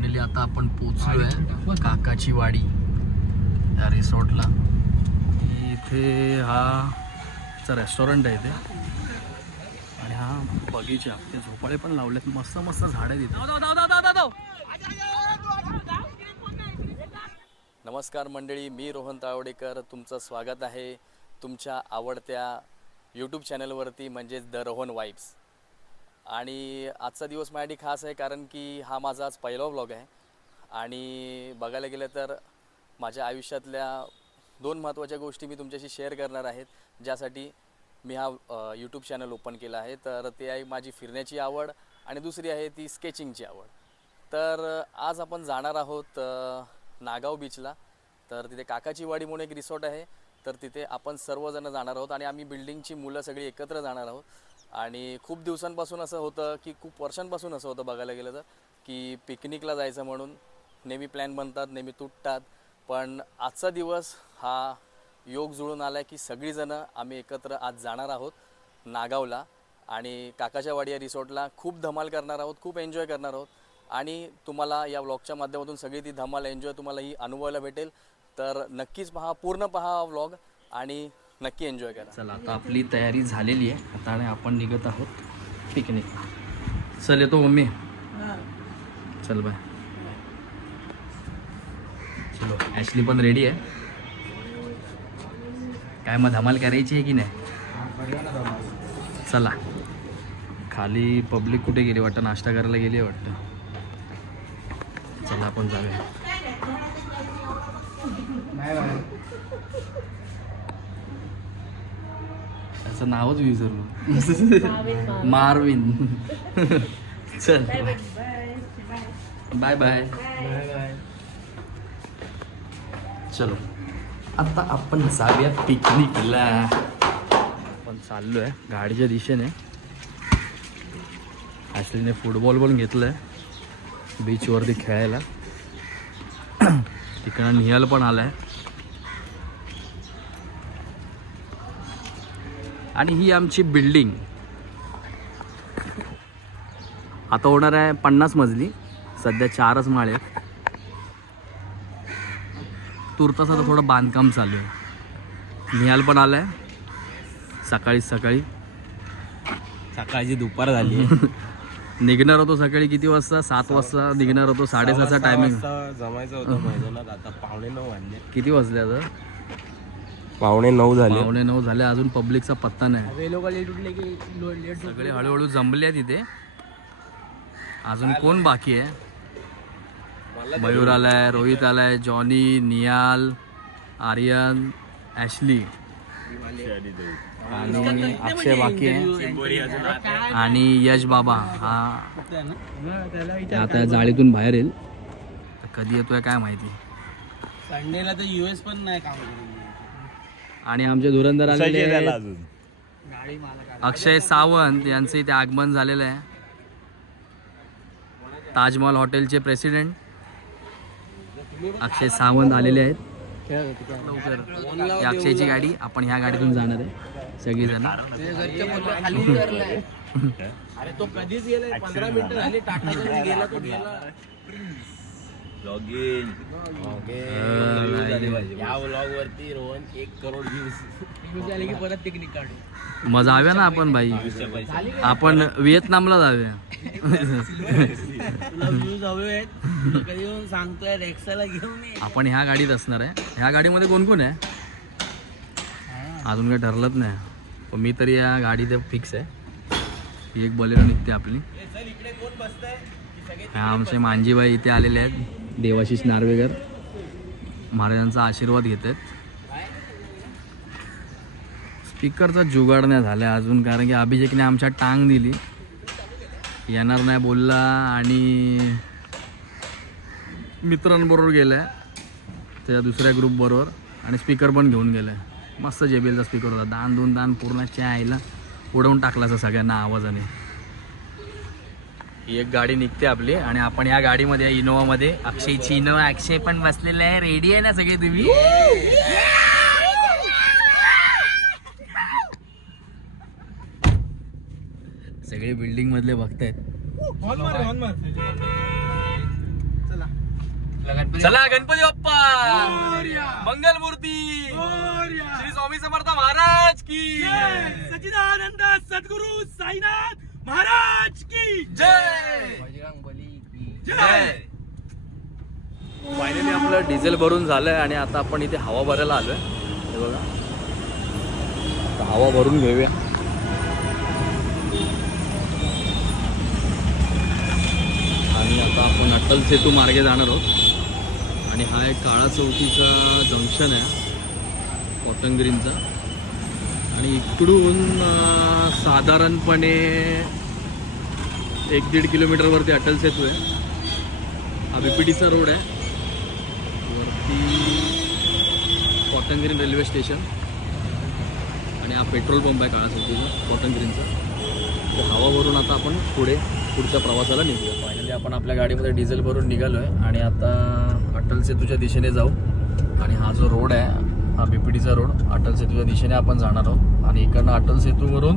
Finally आता आपण पोचलोय काकाची वाडी या रिसॉर्टला. इथे हा रेस्टॉरंट आहे इथे आणि हा बगीचा, ते झोपाळे पण लावलेत, मस्त मस्त झाड आहेत इथे. नमस्कार मंडळी, मी रोहन तावडेकर, तुमचं स्वागत आहे तुमच्या आवडत्या यूट्यूब चॅनलवरती, म्हणजेच द रोहन वाईब्स. आणि आजचा दिवस माझ्यासाठी खास आहे कारण की हा माझा आज पहिला व्लॉग आहे आणि बघायला गेलं तर माझ्या आयुष्यातल्या 2 महत्त्वाच्या गोष्टी मी तुमच्याशी शेअर करणार आहेत, ज्यासाठी मी हा यूट्यूब चॅनल ओपन केला आहे. तर ते आहे माझी फिरण्याची आवड आणि दुसरी आहे ती स्केचिंगची आवड. तर आज आपण जाणार आहोत नागाव बीचला. तर तिथे काकाची वाडी म्हणून एक रिसॉर्ट आहे, तर तिथे आपण सर्वजण जाणार आहोत आणि आम्ही बिल्डिंगची मुलं सगळी एकत्र जाणार आहोत. आणि खूप दिवसांपासून असं होतं की खूप वर्षांपासून असं होतं बघायला गेलं तर की पिकनिकला जायचं म्हणून नेहमी प्लॅन बनतात, नेहमी तुटतात. पण आजचा दिवस हा योग जुळून आला आहे की सगळीजणं आम्ही एकत्र आज जाणार आहोत नागावला आणि काकाच्या वाडी या रिसॉर्टला खूप धमाल करणार आहोत, खूप एन्जॉय करणार आहोत. आणि तुम्हाला या व्लॉगच्या माध्यमातून सगळी ती धमाल एन्जॉय तुम्हाला ही अनुभवायला भेटेल. तर नक्कीच पहा, पूर्ण पहा हा व्लॉग आणि नक्की एन्जॉय करा. चला, आता आपली तयारी झालेली आहे आता आणि आपण निघत आहोत पिकनिकला. चल येतो मम्मी. चल बाय. चलो, ॲशली पण रेडी आहे. काय मग धमाल करायची आहे की नाही? चला. खाली पब्लिक कुठे गेली वाटतं, नाश्ता करायला गेली आहे वाटतं. चला आपण जाऊया. त्याचं नावच विसरलो. मार्विन. चल बाय बाय. चलो, आता आपण जाऊया पिकनिकला. आपण चाललो आहे गाडीच्या दिशेने. ॲशलीने फुटबॉल पण घेतलं आहे बीचवरती खेळायला. तिकडं निहाल पण आला आहे. आणि ही आमची बिल्डिंग आता होणार आहे 50 मजली. सध्या 4च माळे आहेत. तुर्तास आता थोडं बांधकाम चालू आहे. निहाल पण आला आहे सकाळी सकाळची दुपार झाली. निघणार होतो सकाळी किती वाजता? 7 वाजता निघणार होतो. 7:30चा टायमिंग जमायचं होतं मैदानात. आता 8:45 वाजले. किती वाजले आता? 8:45 झाले. 8:45 झाले. अजून पब्लिकचा पत्ता नाही. सगळे हळूहळू जमले आहेत तिथे. अजून कोण बाकी आहे? मयूर आलाय, रोहित आलाय, जॉनी, निहाल, आर्यन, ॲशली आणि अक्षय बाकी आहे आणि यश बाबा हा आता जाळीतून बाहेर येईल. कधी येतोय काय माहिती. संडेला तर US पण नाही काम. आणि आमचे धुरंधर आलेले अक्षय सावंत यांचं इथे आगमन झालेलं आहे. ताजमहल हॉटेलचे प्रेसिडेंट अक्षय सावंत आलेले आहेत. लवकर ही अक्षयची गाडी. आपण ह्या गाडीतून जाणार आहे सगळीजण. अरे तो कधीच गेला. 15 मिनिटं झाली टाटा गेला तो गेला. या व्लॉग वरती रोहन 1 करोड व्ह्यूज आले की परत पिकनिक काढू. मग जाऊया ना आपण बाई. आपण व्हिएतनामला जाऊया. तुला व्ह्यूज हवे आहेत कधी येऊन सांगतोय. रेक्साला घेऊन ये. आपण ह्या गाडीत असणार आहे. ह्या गाडीमध्ये कोण कोण आहे अजून काही ठरलंच नाही. पण मी तरी या गाडीत फिक्स आहे. ही एक बलेरो निघते आपली. ह्या आमचे मांजीबाई इथे आलेले आहेत. देवाशिष नार्वेकर महाराजांचा आशीर्वाद घेत आहेत. स्पीकरचा जुगाड नाही झाला अजून, कारण की अभिषेकने आमच्या टांग दिली. येणार नाही बोलला आणि मित्रांबरोबर गेलाय त्याच्या दुसऱ्या ग्रुपबरोबर आणि स्पीकर पण घेऊन गेलाय. मस्त JBLचा स्पीकर होता. दान पूर्ण आईला उडवून टाकला सगळ्यांना आवाजाने. ही एक गाडी निघते आपली आणि आपण ह्या गाडीमध्ये इनोवामध्ये अक्षयची इनोवा. अक्षय पण बसलेला आहे. रेडी आहे ना सगळे तुम्ही? सगळे बिल्डिंग मधले बघतायत. चला गणपती बाप्पा मंगल मूर्ती श्री स्वामी समर्थ महाराज की सच्चिदानंद सद्गुरु साईनाथ महाराज की जय बजरंग बली की जय. फायनली आपलं डिझेल भरून झालंय आणि आता आपण इथे हवा भरायला आलोय. हे बघा, आता हवा भरून घेऊया. आणि आता आपण अटल सेतू मार्गे जाणार आहोत. आणि हा एक काळा चौकीचा जंक्शन आहे कॉटन ग्रीनचा. आणि इकडून साधारणपणे 1-1.5 किलोमीटरवरती अटल सेतू आहे. हा बीपीटीचा रोड आहे. वरती कॉटन ग्रीन रेल्वे स्टेशन आणि हा पेट्रोल पंप आहे काळा सेतूचा कॉटन ग्रीनचा. तर हवा भरून आता आपण पुढच्या प्रवासाला निघूया. फायनली आपण आपल्या गाडीमध्ये डिझेल भरून निघालो आहे आणि आता अटल सेतूच्या दिशेने जाऊ. आणि हा जो रोड आहे हा बीपीटीचा रोड अटल सेतूच्या दिशेने आपण जाणार आहोत. आणि इकडनं अटल सेतूवरून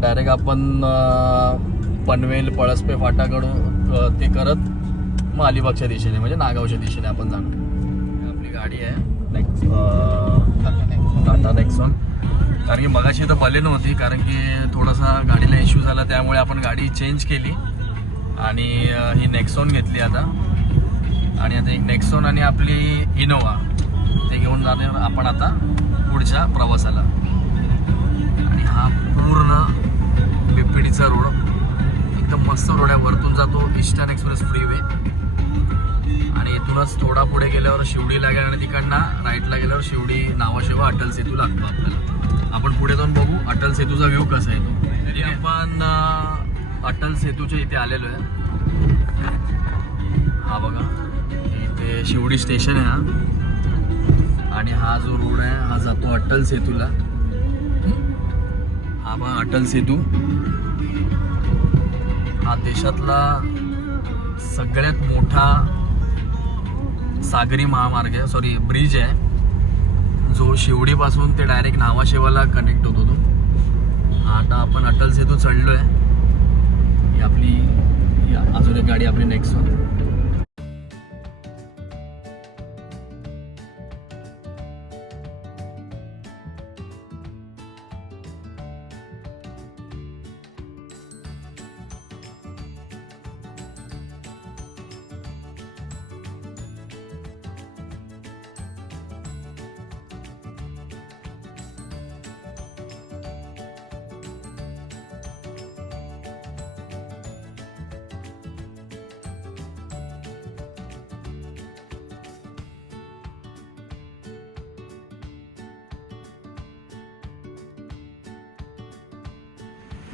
डायरेक्ट आपण पनवेल पळसपे फाटाकडून ते करत मग अलिबागच्या दिशेने म्हणजे नागावच्या दिशेने आपण जाणार. आपली गाडी आहे टाटा नेक्सॉन. कारण की मगाशी तर बलेनो होती, कारण की थोडासा गाडीला इश्यू झाला त्यामुळे आपण गाडी चेंज केली आणि ही नेक्सॉन घेतली आता. आणि आता एक नेक्सॉन आणि आपली इनोवा ते घेऊन जाणार आपण आता पुढच्या प्रवासाला. आणि हा पूर्ण बीपीटीचा रोड एकदम मस्त रोड आहे. वरतून जातो ईस्टर्न एक्सप्रेस फ्रीवे आणि इथूनच थोडा पुढे गेल्यावर शिवडी लागेल आणि तिकडनं राईटला गेल्यावर शिवडी नावाशिवा अटल सेतू लागतो आपल्याला. आपण पुढे जाऊन बघू अटल सेतूचा व्ह्यू कसा आहे तो. तरी आपण अटल सेतूच्या इथे आलेलो आहे. हा बघा, इथे शिवडी स्टेशन आहे हा. आणि हा जो रोड आहे हा जातो अटल सेतूला. हा बघा अटल सेतू हा देशातला सगळ्यात मोठा सागरी महामार्ग आहे, सॉरी ब्रिज आहे, जो शिवडीपासून ते डायरेक्ट नावाशेवाला कनेक्ट होतो तो. आता आपण अटल सेतू चढलो आहे. ही आपली अजून एक गाडी आपली नेक्सॉन.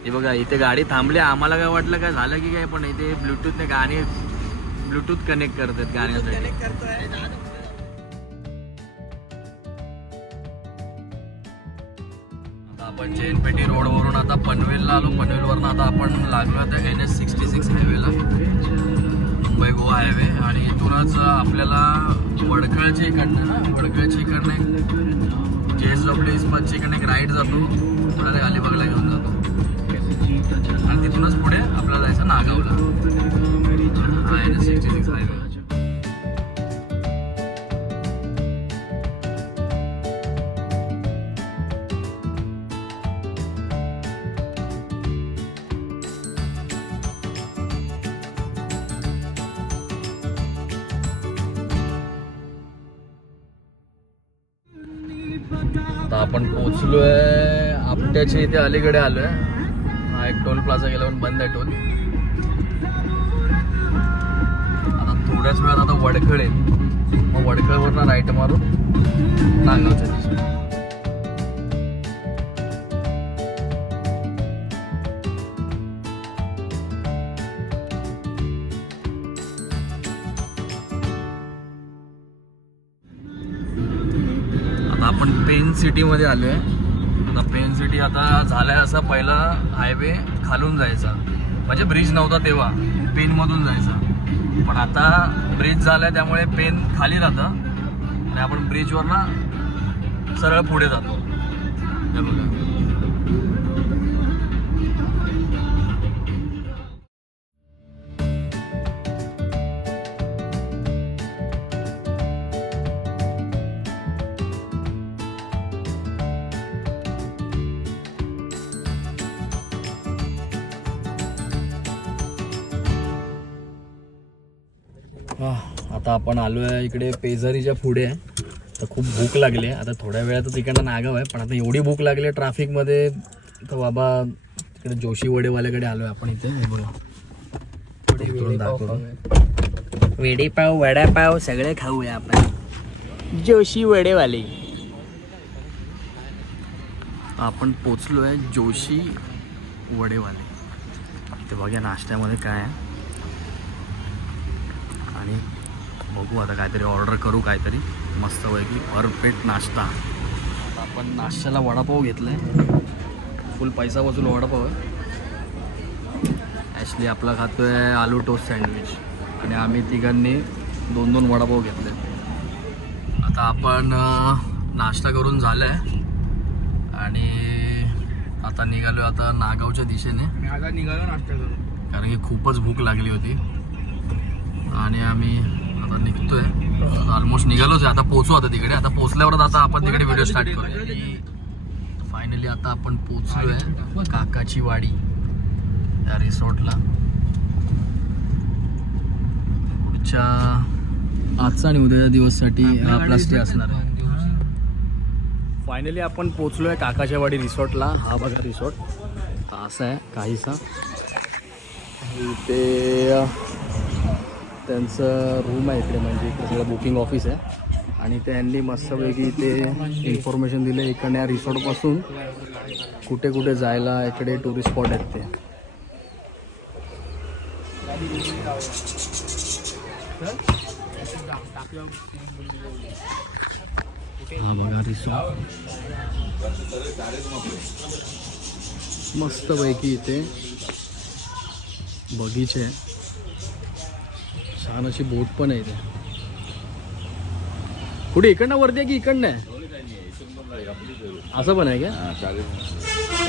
हे बघा इथे गाडी थांबली. आम्हाला काय वाटलं काय झालं की काय, पण इथे ब्लूटूथने गाणी ब्लूटूथ कनेक्ट करतात गाण्यासाठी. आता आपण चेनपेटी रोडवरून आता पनवेलला आलो. पनवेलवरून आता आपण लागलो आता NH66 हायवेला, मुंबई गोवा हायवे. आणि इथूनच आपल्याला वडखळच्या इकडनं JSW इस्पातच्या इकडनं एक राईड जातो, पुढे अलिबागला घेऊन जातो. आणि तिथूनच पुढे आपल्याला जायचं नागावला. हा NH66 हायवे. आता आपण पोहोचलोय आपट्याच्या इथे अलीकडे आलोय. हा एक टोल प्लाझा गेल्यावर बंद आहे टोल. आता थोड्याच वेळात आता वडखळ आहे, मग वडखळवरनं राईट मारून नागावच्या दिशेने. आता आपण पेन सिटीमध्ये आलो आहे. आता पेन सिटी आता झालाय असा, पहिला हायवे खालून जायचा म्हणजे ब्रिज नव्हता तेव्हा पेनमधून जायचा. पण आता ब्रिज झालाय त्यामुळे पेन खाली राहतं आणि आपण ब्रिजवरनं सरळ पुढे जातो. हे बघा, आता आपण आलो आहे इकडे पेझरीच्या पुढे आहे. तर खूप भूक लागली आहे. आता थोड्या वेळातच इकडनं नागाव आहे, पण आता एवढी भूक लागली आहे ट्रॅफिकमध्ये तर बाबा इकडे जोशी वडेवाल्याकडे आलो आहे आपण इथे. हे बघा उतरून दाखवतो. वडेपाव वडापाव सगळे खाऊया आपण. जोशी वडेवाले. आपण पोचलो आहे जोशी वडेवाले. ते बघा नाश्त्यामध्ये काय आहे आणि बघू आता काहीतरी ऑर्डर करू, काहीतरी मस्तपैकी परफेक्ट नाश्ता. आपण नाश्त्याला वडापाव घेतला आहे, फुल पैसा वसूल वडापाव आहे. ॲक्च्युली आपला खातो आहे आलू टोस्ट सँडविच आणि आम्ही तिघांनी 2-2 वडापाव घेतले. आता आपण नाश्ता करून झालं आहे आणि आता निघालो आता नागावच्या दिशेने. आता निघालो नाश्ता करून, कारण की खूपच भूक लागली होती आणि आम्ही आता निघतोय. ऑलमोस्ट निघालोच आहे, आता पोचू आता तिकडे. आता पोचल्यावरच आता आपण तिकडे व्हिडिओ स्टार्ट करूया. फायनली आता आपण पोचलोय काकाची वाडी या रिसॉर्टला. पुढच्या आजचा आणि उद्याच्या दिवससाठी आपला स्टे असणार आहे. फायनली आपण पोचलोय काकाच्या वाडी रिसॉर्टला. हा बघा रिसॉर्ट हा असा आहे काहीसा. इथे त्यांचं रूम आहे इकडे, म्हणजे इकडे सगळं बुकिंग ऑफिस आहे आणि त्यांनी मस्तपैकी इथे इन्फॉर्मेशन दिलं इकडे या रिसॉर्टपासून कुठे कुठे जायला. इकडे टुरिस्ट स्पॉट आहेत ते. हा बघा रिसॉर्ट मस्तपैकी इथे बगीचे आहे. छान अशी बोट पण आहे इथे. कुठे इकडनं वरती आहे की इकडनं आहे? असं पण आहे का?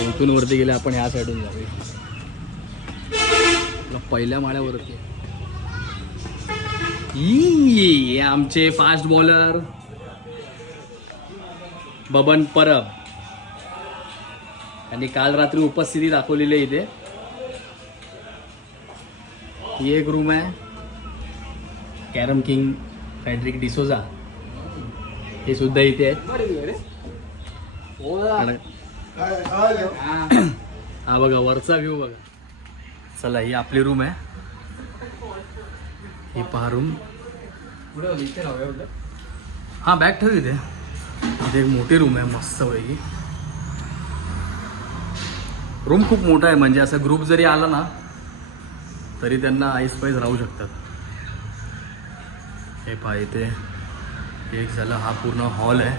इथून वरती गेले आपण ह्या साईडून जाऊया. पहिल्या माळ्यावरती आमचे फास्ट बॉलर बबन परब आणि काल रात्री उपस्थिती दाखवलेली आहे इथे. ही एक रूम आहे. कॅरम किंग फॅड्रिक डिसोजा हे सुद्धा इथे आहेत. हा बघा वरचा व्ह्यू बघा. चला ही आपली रूम आहे. ही पहा रूम. हा बॅग ठेव इथे. इथे एक मोठी रूम आहे मस्तपैकी. रूम खूप मोठा आहे, म्हणजे असं ग्रुप जरी आला ना तरी त्यांना आईस पाईस राहू शकतात. हे पहा इथे एक झालं. हा पूर्ण हॉल आहे.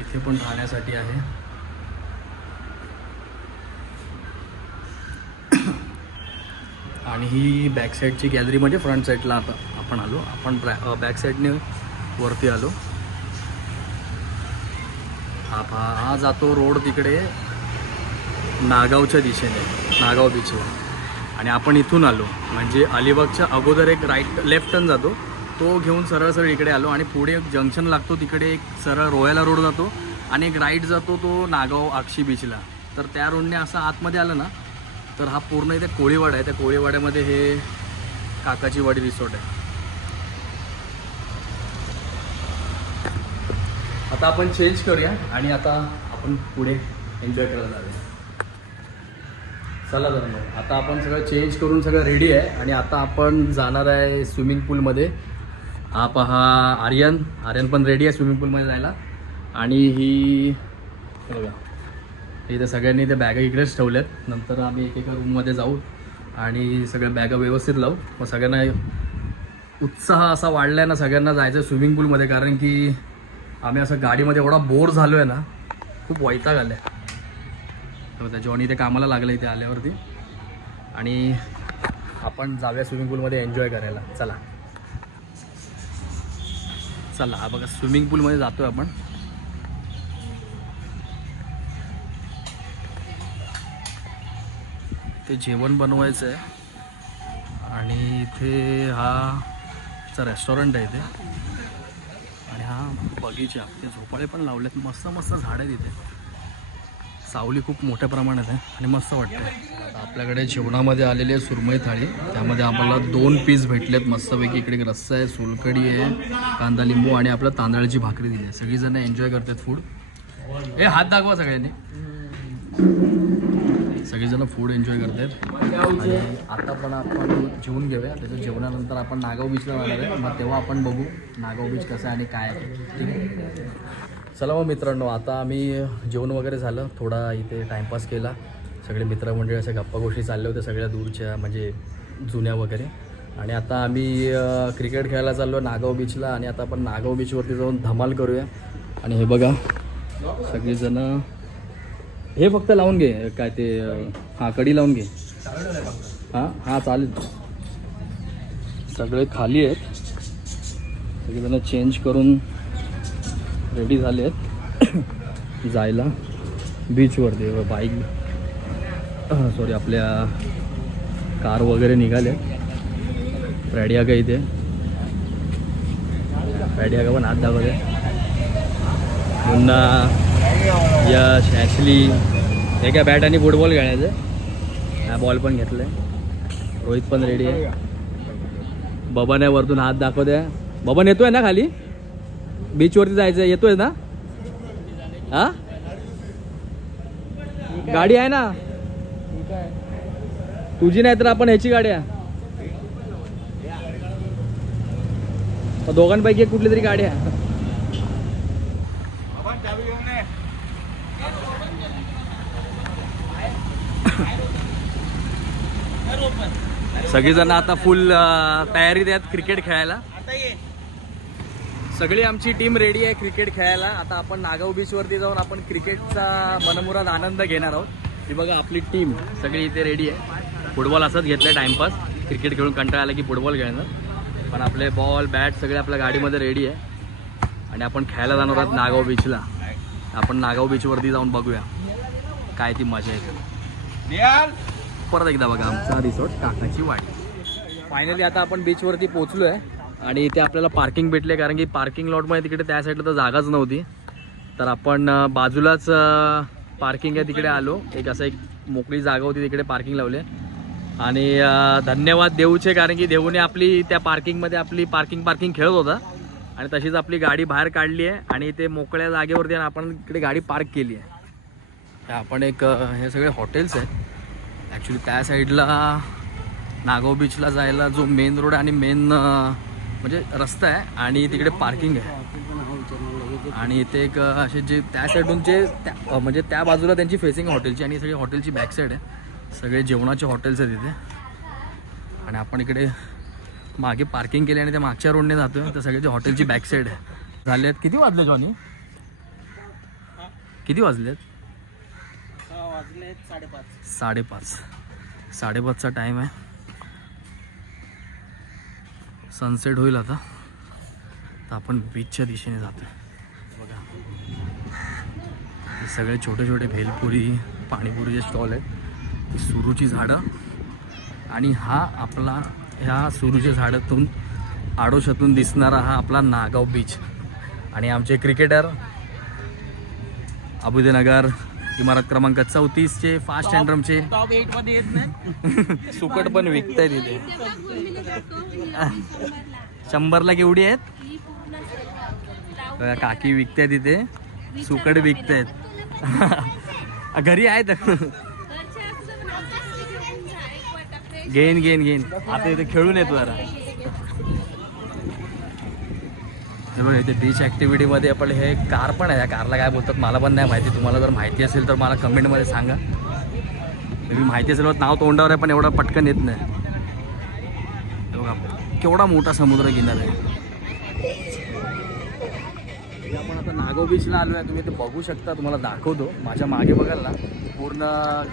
इथे पण राहण्यासाठी आहे. आणि ही बॅक साईडची गॅलरी, म्हणजे फ्रंट साईडला आता आपण आलो. आपण बॅक साईडने वरती आलो. हा जातो रोड तिकडे नागावच्या दिशेने, नागाव बीचला. आणि आपण इथून आलो म्हणजे अलिबागच्या अगोदर एक लेफ्ट टर्न जातो, तो घेऊन सरळ सरळ इकडे आलो. आणि पुढे एक जंक्शन लागतो, तिकडे एक सरळ रोयाला रोड जातो आणि एक राईट जातो तो नागाव आक्षी बीचला. तर त्या रोडने असं आतमध्ये आलं ना तर हा पूर्ण इथे कोळीवाडा आहे. त्या कोळीवाड्यामध्ये हे काकाची वाडी रिसॉर्ट आहे. आता आपण चेंज करूया आणि आता आपण पुढे एन्जॉय करायला जाऊया. चला तर मग आता आपण सगळं चेंज करून सगळं रेडी आहे आणि आता आपण जाणार आहे स्विमिंग पूलमध्ये. हा पहा आर्यन पण रेडी आहे स्विमिंग पूलमध्ये जायला. आणि ही बघा इथे सगळ्यांनी ते बॅगा इकडेच ठेवल्यात. नंतर आम्ही एकेका रूममध्ये जाऊ आणि सगळ्या बॅगा व्यवस्थित लावू. मग सगळ्यांना उत्साह असा वाढला आहे ना सगळ्यांना जायचं स्विमिंग पूलमध्ये. कारण की आम्ही असं गाडीमध्ये एवढा बोर झालो आहे ना, खूप वैताग आला आहे. तर जॉनी इथे कामाला लागलं इथे आल्यावरती. आणि आपण जाऊया स्विमिंग पूलमध्ये एन्जॉय करायला. चला चला. हा बघा स्विमिंग पूलमध्ये जातो आहे आपण. ते जेवण बनवायचं आहे आणि इथे हा रेस्टॉरंट आहे इथे. आणि हा बगीचा, ते झोपाळे पण लावलेत, मस्त मस्त झाड आहेत इथे. सावली खूप मोठ्या प्रमाणात आहे आणि मस्त वाटतं. आता आपल्याकडे जेवणामध्ये आलेली आहे सुरमई थाळी. त्यामध्ये आम्हाला 2 पीस भेटलेत मस्तपैकी. इकडे एक रस्सा आहे, सोलकढी आहे, कांदा लिंबू आणि आपलं तांदळाची भाकरी दिली आहे. सगळीजण एन्जॉय करतात फूड. हे हात दाखवा सगळ्यांनी. सगळेजण फूड एन्जॉय करतात. आणि आता पण आपण जेवून घेऊया. त्याच्या जेवणानंतर आपण नागाव बीचला जाणार आहे. मग तेव्हा आपण बघू नागाव बीच कसं आहे आणि काय आहे. ठीक आहे, चला मग मित्रांनो, आता आम्ही जेवण वगैरे झालं, थोडा इथे टाईमपास केला. सगळे मित्रमंडळी अशा गप्पा गोष्टी चालल्या होत्या सगळ्या दूरच्या, म्हणजे जुन्या वगैरे. आणि आता आम्ही क्रिकेट खेळायला चाललो नागाव बीचला. आणि आता आपण नागाव बीचवरती जाऊन धमाल करूया. आणि हे बघा सगळेजणं, हे फक्त लावून घे काय ते, हां कडी लावून घे. हां चालेल. सगळे खाली आहेत, सगळेजणं चेंज करून रेडी झाले आहेत जायला बीचवरती. बाईक सॉरी आपल्या कार वगैरे निघाले. फ्रॅडिया का इथे, फ्रॅडिया का पण हात दाखवते. पुन्हा यश, ॲशली, हे काय बॅट आणि फुटबॉल खेळायचं. हा बॉल पण घेतलं आहे. रोहित पण रेडी आहे. बबन आहे वरतून हात दाखवत आहे. बबन येतोय ना खाली बीचवरती जायचं, येतोय ना? हा गाडी आहे ना तुझी, नाही तर आपण ह्याची गाडी आहे. दोघांपैकी एक कुठली तरी गाडी आहे. सगळीजण आता फुल तयारीत आहेत क्रिकेट खेळायला. सगळी आमची टीम रेडी आहे क्रिकेट खेळायला. आता आपण नागाव बीचवरती जाऊन आपण क्रिकेटचा मनमुराद आनंद घेणार आहोत. ही बघा आपली टीम सगळी इथे रेडी आहे. फुटबॉल असंच घेतलं आहे टाईमपास. क्रिकेट खेळून कंटाळा आला की फुटबॉल खेळणं, पण आपले बॉल बॅट सगळे आपल्या गाडीमध्ये रेडी आहे. आणि आपण खेळायला जाणार आहोत नागाव बीचला. आपण नागाव बीचवरती जाऊन बघूया काय ती मजा येते. परत एकदा बघा आमचा रिसॉर्ट काकाची वाडी. फायनली आता आपण बीचवरती पोहोचलो आहे. आणि इथे आपल्याला पार्किंग भेटले, कारण की पार्किंग लॉटमध्ये तिकडे त्या साईडला तर जागाच नव्हती. तर आपण बाजूलाच पार्किंग आहे तिकडे आलो. एक असं एक मोकळी जागा होती तिकडे पार्किंग लावले. आणि धन्यवाद देऊचे, कारण की देऊने आपली त्या पार्किंगमध्ये आपली पार्किंग खेळत होता आणि तशीच आपली गाडी बाहेर काढली आहे. आणि ते मोकळ्या जागेवरती आपण इकडे गाडी पार्क केली आहे. आपण एक हे सगळे हॉटेल्स आहेत ॲक्च्युली. त्या साईडला नागाव बीचला जायला जो मेन रोड आणि मेन म्हणजे रस्ता आहे आणि तिकडे पार्किंग आहे. आणि इथे एक असे जे त्या साईडून जे म्हणजे त्या बाजूला त्यांची फेसिंग हॉटेलची आणि सगळी हॉटेलची बॅक साईड आहे. सगळे जेवणाचे हॉटेल्स आहेत तिथे. आणि आपण इकडे मागे पार्किंग केली आणि त्या मागच्या रोडने जातो आहे. तर सगळ्याची हॉटेलची बॅक साईड आहे. झाले आहेत किती वाजले जॉनी? किती वाजलेत? 5:30चा टाईम आहे. सनसेट होईल आता. तर आपण बीचच्या दिशेने जातो आहे. बघा हे सगळे छोटे छोटे भेलपुरी पाणीपुरीचे स्टॉल आहेत. ही सुरूची झाडं. आणि हा आपला ह्या सुरूच्या झाडातून आडोशातून दिसणारा हा आपला नागाव बीच. आणि आमचे क्रिकेटर अबुदनगर इमारत क्रमांक 34चे फास्ट हँडरमचे टॉप 8 मध्ये येत नाही. सुकट पण विकतायत इथे. 100ला केवढी आहेत? काकी विकतायत इथे. सुकट विकतायत. घरी आहेत. घेईन आता इथे खेळून येतो जरा. हे बघा इथे बीच ॲक्टिव्हिटीमध्ये आपण हे कार पण आहे. या कारला काय बोलतात मला पण नाही माहिती. तुम्हाला जर माहिती असेल तर मला कमेंटमध्ये सांगा. मी माहिती असेल नाव तोंडावर आहे पण एवढं पटकन येत नाही. हे बघा केवढा मोठा समुद्र किनारा आहे. आपण आता नागाव बीचला आलो आहे. तुम्ही ते बघू शकता, तुम्हाला दाखवतो. माझ्या मागे बघाल ना पूर्ण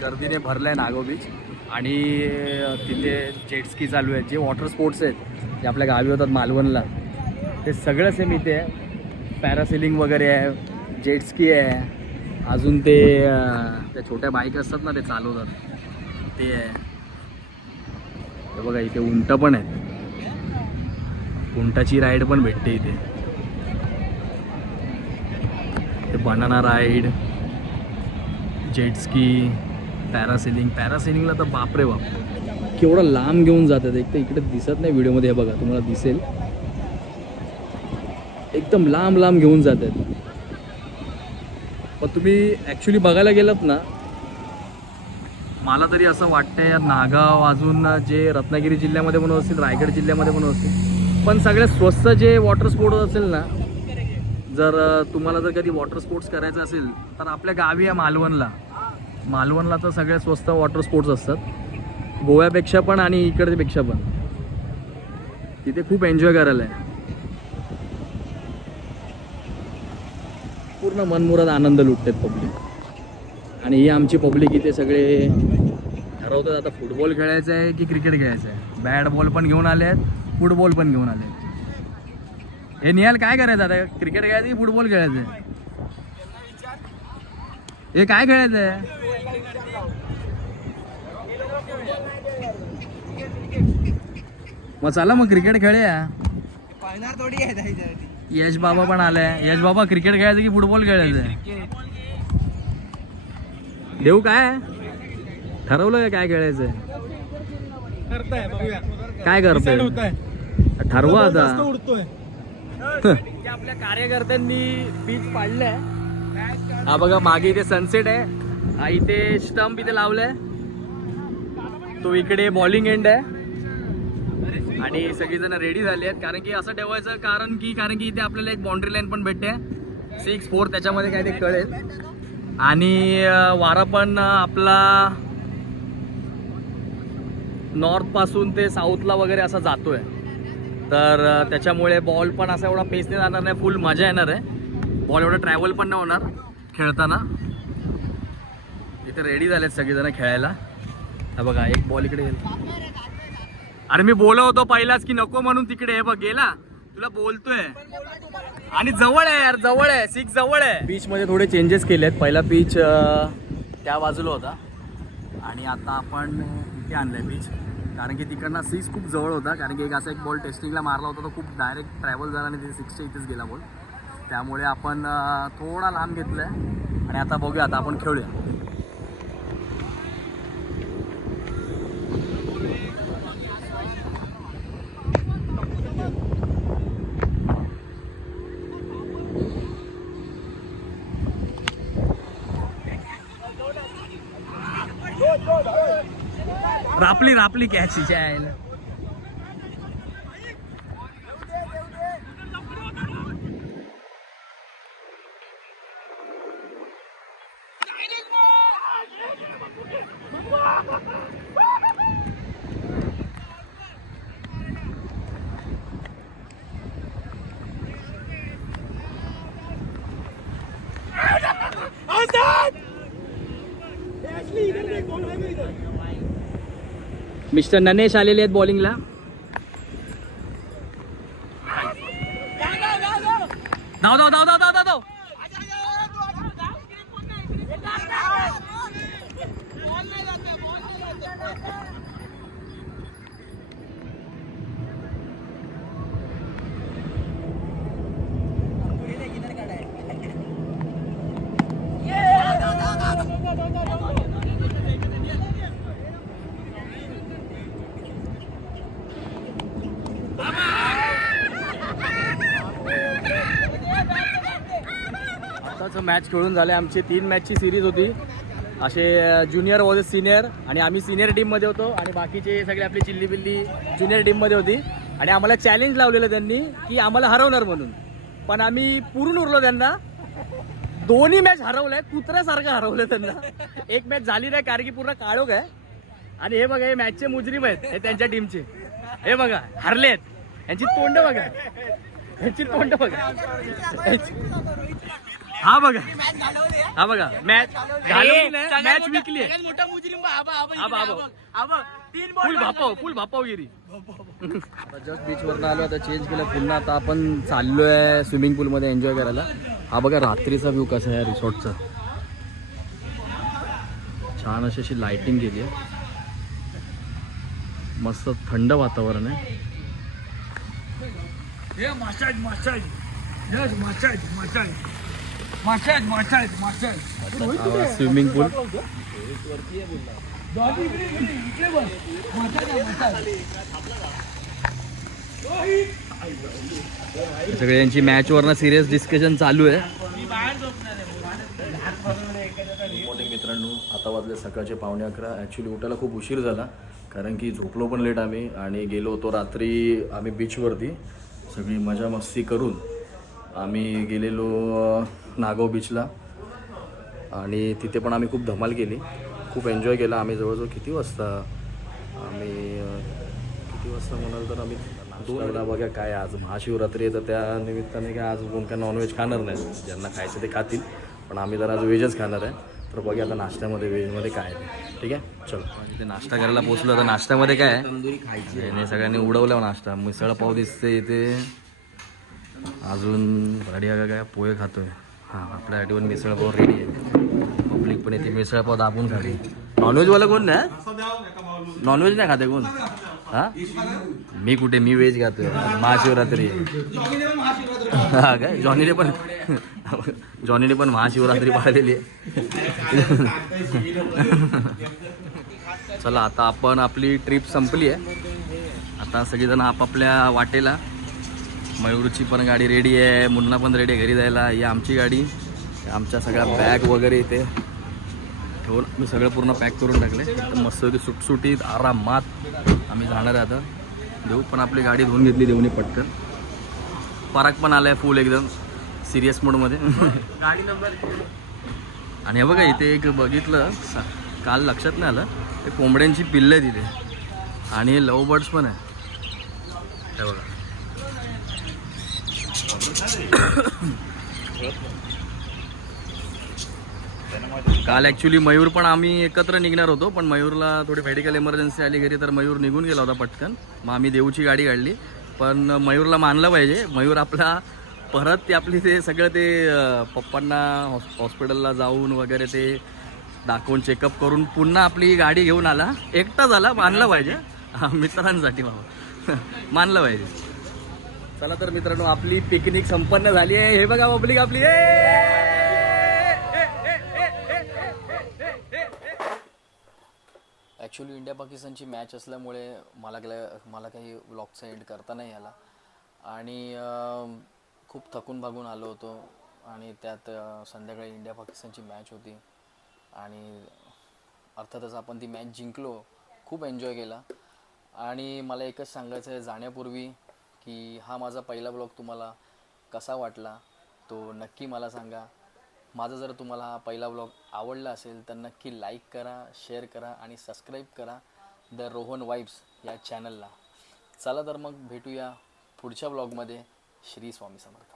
गर्दीने भरलं आहे नागाव बीच. आणि तिथे जेटस्की चालू आहेत. जे वॉटर स्पोर्ट्स आहेत जे आपल्या गावी होतात मालवणला, ते सगळं सेम इथे आहे. पॅरासेलिंग वगैरे आहे, जेटस्की आहे. अजून ते त्या छोट्या बाईक असतात ना ते चालवतात ते आहे. हे बघा इथे उंट पण आहे. उंटाची राईड पण भेटते इथे. ते बनाना राईड, जेटस्की, पॅरासेलिंगला तर बापरे बाप केवढं लांब घेऊन जातात. एक तर इकडे दिसत नाही व्हिडिओमध्ये, हे बघा तुम्हाला दिसेल एकदम लांब लांब घेऊन जातात. पण तुम्ही ॲक्च्युली बघायला गेलात ना, मला तरी असं वाटतंय नागाव अजून जे रत्नागिरी जिल्ह्यामध्ये पण असतील, रायगड जिल्ह्यामध्ये पण असतील, पण सगळ्यात स्वस्त जे वॉटर स्पोर्ट्स असेल ना, जर तुम्हाला जर कधी वॉटर स्पोर्ट्स करायचं असेल तर आपल्या गावी आहे मालवणला तर सगळ्यात स्वस्त वॉटर स्पोर्ट्स असतात, गोव्यापेक्षा पण आणि इकडच्यापेक्षा पण. तिथे खूप एन्जॉय करायला आहे, पूर्ण मनमुराद आनंद लुटतात पब्लिक. आणि ही आमची पब्लिक इथे सगळे ठरवतात आता फुटबॉल खेळायचं आहे की क्रिकेट खेळायचं आहे. बॅट बॉल पण घेऊन आले आहेत, फुटबॉल पण घेऊन आले आहेत. हे निहाल काय करायचं आता, क्रिकेट खेळायचं की फुटबॉल खेळायचं आहे? हे काय खेळायचं आहे? मग चला मग क्रिकेट खेळूया. यश बाबा पण आलाय. यश बाबा क्रिकेट खेळायचं की फुटबॉल खेळायचं आहे? देऊ काय ठरवलं काय खेळायचंय? काय करतोय ठरवा आता. आपल्या कार्यकर्त्यांनी पिच पाडलंय. हा बघा मागे इथे सनसेट आहे, हा इथे स्टंप इथे लावलाय, तो इकडे बॉलिंग एंड आहे. आणि सगळीजण रेडी झाले आहेत, कारण की असं ठेवायचं कारण की इथे आपल्याला एक बाउंड्री लाईन पण भेटते 6-4, त्याच्यामध्ये काय ते कळेल. आणि वारा पण आपला नॉर्थ पासून ते साऊथला वगैरे असा जातोय, तर त्याच्यामुळे बॉल पण असा एवढा पेसने जाणार नाही, फुल मजा येणार आहे. बॉल एवढा ट्रॅव्हल पण नाही होणार खेळताना. इथे रेडी झालेत सगळेजण खेळायला. हा बघा एक बॉल इकडे येईल. अरे मी बोलत होतो पहिलाच की नको म्हणून, तिकडे हे बघ गेला, तुला बोलतोय. आणि जवळ आहे यार, जवळ आहे, 6 जवळ आहे. बीच मध्ये थोडे चेंजेस केले आहेत. पहिला बीच त्या बाजूला होता आणि आता आपण इथे आणलाय बीच, कारण की तिकडनं 6 खूप जवळ होता. कारण की एक असा एक बॉल टेस्टिंगला मारला होता, तो खूप डायरेक्ट ट्रॅव्हल झाला आणि तिथे 6च्या इथेच गेला बॉल. त्यामुळे आपण थोडा लांब घेतलाय आणि आता बघूया, आता आपण खेळूया. रापली कॅच हिच्या आहे. मिस्टर ननेश आलेले आहेत बॉलिंगला. धाव. मॅच खेळून झाले. आमची 3 मॅचची सिरीज होती, असे ज्युनियर वर्सेस सिनियर, आणि आम्ही सिनियर टीममध्ये होतो आणि बाकीचे सगळे आपली चिल्ली बिल्ली ज्युनियर टीममध्ये होती. आणि आम्हाला चॅलेंज लावलेलं त्यांनी की आम्हाला हरवणार म्हणून, पण आम्ही पुरून उरलो त्यांना. दोन्ही मॅच हरवलंय, कुत्र्यासारखं हरवलं त्यांना. एक मॅच झाली नाही कारण की पूर्ण काळोख आहे. आणि हे बघा, हे मॅचचे मुजरीम आहेत, हे त्यांच्या टीमचे. हे बघा हरलेत, यांची तोंड बघा, यांची तोंड बघा. हा बघा मॅच मॅच विकली आहे. फुल भापावगिरी. जस्ट बीच वरनं आलो, आता चेंज केलं पुन्हा. आता आपण चाललोय स्विमिंग पूल मध्ये एन्जॉय करायला. हा बघा रात्रीचा व्ह्यू कसा आहे रिसॉर्टचा. छान अशी लाइटिंग केली आहे, मस्त थंड वातावरण आहे. स्विमिंग पूल सगळे यांची मॅच वरनं सिरियस डिस्कशन चालू आहे. मॉर्निंग मित्रांनो, आता वाजले सकाळचे 11:15. ॲक्च्युली उठायला खूप उशीर झाला कारण की झोपलो पण लेट आम्ही आणि गेलो होतो रात्री आम्ही बीचवरती सगळी मजा मस्ती करून आम्ही गेलेलो नागाव बीचला आणि तिथे पण आम्ही खूप धमाल केली, खूप एन्जॉय केला. आम्ही जवळजवळ किती वाजता म्हणाल तर आम्ही 2ला बघा काय आज महाशिवरात्री आहे तर त्या निमित्ताने काय आज कोण काय नॉनव्हेज खाणार नाही, ज्यांना खायचं ते खातील, पण आम्ही तर आज व्हेजच खाणार आहे. तर बघा आता नाश्त्यामध्ये व्हेजमध्ये काय आहे. ठीक आहे, चलो. इथे नाश्ता करायला पोचलो तर नाश्त्यामध्ये काय आहे तंदुरी खायची. याने सगळ्यांनी उडवलं नाश्ता. मिसळ पाव दिसते इथे, अजून भाडी काय पोहे खातोय. हां, आपल्या आठवण मिसळ पाव रेडी आहे. पब्लिक पण इथे मिसळ पाव दाबून खाते. नॉनव्हेजवाला कोण नाही, नॉनव्हेज नाही खाते कोण? हां, मी कुठे, मी व्हेज खातोय. महाशिवरात्री हा काय, जॉनीने पण महाशिवरात्री पाळलेली आहे. चला, आता आपण आपली ट्रिप संपली आहे. आता सगळेजण आपापल्या वाटेला. मयूरची पण गाडी रेडी आहे, मुन्ना पण रेडी आहे घरी जायला. ही आमची गाडी, आमच्या सगळ्या बॅग वगैरे इथे ठेवून मी सगळं पूर्ण पॅक करून टाकले. एकदम मस्त सुटसुटीत आरामात आम्ही जाणार आहे. आता देऊ पण आपली गाडी धुवून घेतली देऊनी पटकन. पराग पण आलाय फुल एकदम सिरियस मोडमध्ये. गाडी नंबर आणि हे बघा इथे एक बघितलं काल लक्षात नाही आलं, ते कोंबड्यांची पिल्लं आहे तिथे आणि हे लव बर्ड्स पण आहे. हे बघा काल ॲक्च्युली मयूर पण आम्ही एकत्र निघणार होतो, पण मयूरला थोडी मेडिकल इमर्जन्सी आली घरी, तर मयूर निघून गेला होता पटकन. मग आम्ही देऊची गाडी काढली. पण मयूरला मानलं पाहिजे, मयूर आपला परत ते आपली ते सगळं ते पप्पांना हॉस्पिटलला जाऊन वगैरे ते दाखवून चेकअप करून पुन्हा आपली गाडी घेऊन आला. एकटा झाला, मानलं पाहिजे. मित्रांसाठी बाबा मानलं पाहिजे. चला तर मित्रांनो, आपली पिकनिक संपन्न झाली आहे. हे बघा पब्लिक आपली. ॲक्च्युली इंडिया पाकिस्तानची मॅच असल्यामुळे मला काही व्लॉगचा एंड करता नाही आला आणि खूप थकून भागून आलो होतो आणि त्यात संध्याकाळी इंडिया पाकिस्तानची मॅच होती आणि अर्थातच आपण ती मॅच जिंकलो, खूप एन्जॉय केला. आणि मला एकच सांगायचं आहे जाण्यापूर्वी की हा माझा पहिला ब्लॉग तुम्हाला कसा वाटला तो नक्की मला सांगा. माझा जर तुम्हाला हा पहिला ब्लॉग आवडला असेल तर नक्की लाईक करा, शेअर करा आणि सबस्क्राईब करा द रोहन वाईब्स या चॅनलला. चला तर मग भेटूया पुढच्या ब्लॉगमध्ये. श्री स्वामी समर्थ.